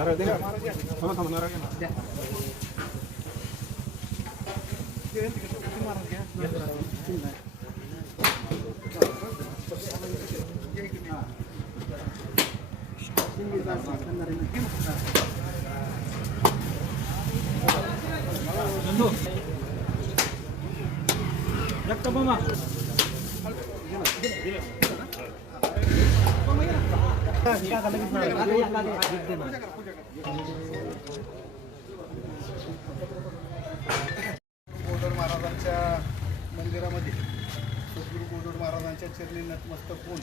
나라 내려 잠깐 잠깐 나라게 전도 약간 봐봐 गोदड महाराजांच्या मंदिरामध्ये सद्गुरू गोदड महाराजांच्या चरणी नतमस्तक होऊन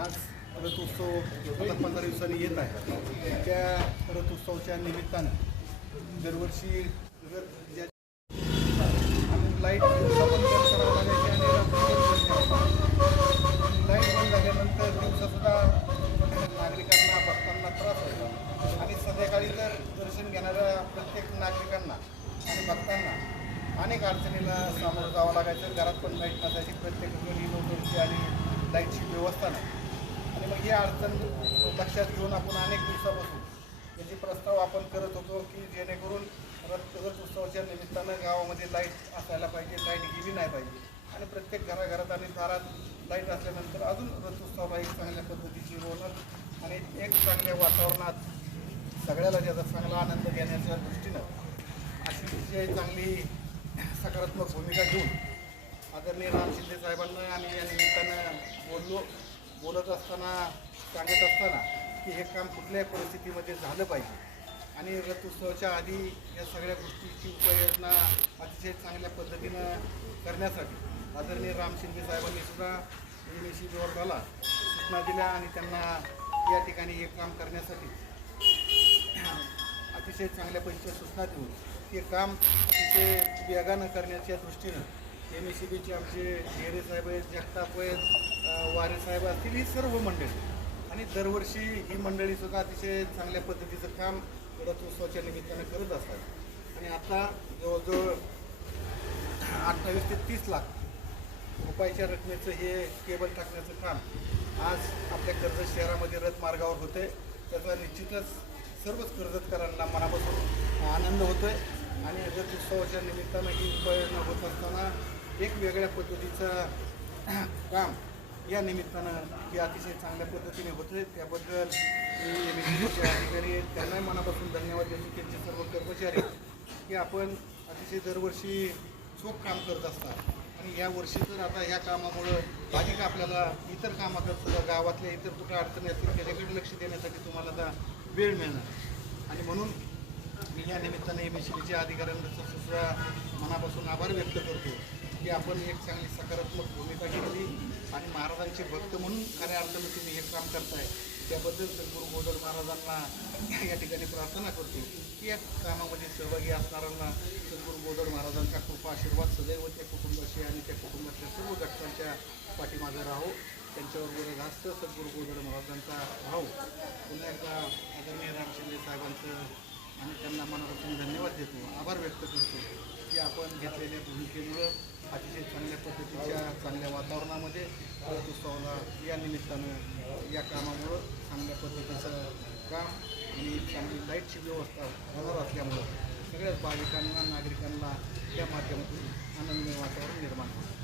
आज रथोत्सव आता पंधरा दिवसांनी येत आहे. त्या रथोत्सवाच्या निमित्तानं दरवर्षी रथ ज्या लाइट आणि तर दर्शन घेणाऱ्या प्रत्येक नागरिकांना आणि भक्तांना अनेक अडचणीला सामोरं जावं लागायचं. घरात पण लाइट नसायची प्रत्येक घरी आणि लाईटची व्यवस्था नाही. आणि मग ही अडचण लक्षात घेऊन आपण अनेक दिवसापासून याची प्रस्ताव आपण करत होतो की जेणेकरून रथ रथ उत्सवाच्या निमित्तानं गावामध्ये लाइट असायला पाहिजे लाइट गेली नाही पाहिजे. आणि प्रत्येक घराघरात आणि दारात लाइट असल्यानंतर अजून रथोत्सव एक चांगल्या पद्धतीची रोनक आणि एक चांगल्या वातावरणात सगळ्याला त्याचा चांगला आनंद घेण्याच्या दृष्टीनं अशी चांगली सकारात्मक भूमिका घेऊन आदरणीय राम शिंदे साहेबांना आम्ही या निमित्तानं बोललो बोलत असताना सांगत असताना की हे काम कुठल्याही परिस्थितीमध्ये झालं पाहिजे. आणि रथोत्सवाच्या आधी या सगळ्या गोष्टीची उपाययोजना अतिशय चांगल्या पद्धतीनं करण्यासाठी आदरणीय राम शिंदे साहेबांनी सुद्धा एम एस सी सूचना दिल्या आणि त्यांना या ठिकाणी हे काम करण्यासाठी अतिशय चांगल्या पद्धतीच्या सूचना देऊन ते काम तिथे वेगानं करण्याच्या दृष्टीनं एम एस सी बीचे आमचे घेरे साहेब आहेत जगताप आहेत वारे साहेब असतील ही सर्व मंडळी. आणि दरवर्षी ही मंडळीसुद्धा अतिशय चांगल्या पद्धतीचं काम रथोत्सवाच्या निमित्तानं करत असतात. आणि आता जवळजवळ अठ्ठावीस ते तीस लाख रुपयाच्या रकमेचं हे केबल टाकण्याचं काम आज आपल्या कर्जत शहरामध्ये रथ मार्गावर होते त्याचा निश्चितच सर्वच कर्जतकरांना मनापासून आनंद होतो आहे आणि रथ उत्सवाच्या निमित्तानं ही उपाययोजना होत असताना एक वेगळ्या पद्धतीचं काम या निमित्तानं हे अतिशय चांगल्या पद्धतीने होतं त्याबद्दल मी अधिकारी आहेत त्यांनाही मनापासून धन्यवाद देतो त्यांचे सर्व कर्मचारी की आपण अतिशय दरवर्षी चोख काम करत असतात. आणि या वर्षी तर आता ह्या कामामुळं अधिक आपल्याला इतर कामाकडे सुद्धा गावातल्या इतर कुठं अडचणी असतील त्याच्याकडे लक्ष देण्यासाठी तुम्हाला आता वेळ मिळणार. आणि म्हणून मी या निमित्ताने एम एस अधिकाऱ्यांचा सुद्धा मनापासून आभार व्यक्त करतो की आपण एक चांगली सकारात्मक भूमिका घेतली आणि महाराजांचे भक्त म्हणून खऱ्या अर्थाने तुम्ही हे काम करताय. त्याबद्दल सद्गुरू गोदर महाराजांना या ठिकाणी प्रार्थना करतो. की या कामामध्ये सहभागी असणाऱ्यांना सद्गुरू गोदर महाराजांचा कृपा आशीर्वाद सदैव त्या कुटुंबाशी आणि त्या कुटुंबातल्या सर्व घटकांच्या पाठीमागे राहो. त्यांच्याबरोबर रास्त सद्गुरू गोदर महाराजांचा राहू पुन्हा एकदा आदरणीय राम साहेबांचं आणि त्यांना मनापासून धन्यवाद देतो. आभार व्यक्त करतो की आपण घेतलेल्या भूमिकेमुळं अतिशय चांगल्या पद्धतीच्या चांगल्या वातावरणामध्ये उत्सवाला या निमित्तानं या कामामुळं चांगल्या पद्धतीचं काम आणि चांगली लाईटची व्यवस्था होणार असल्यामुळं सगळ्याच भाविकांना नागरिकांना त्या माध्यमातून आनंदमय वातावरण निर्माण होतं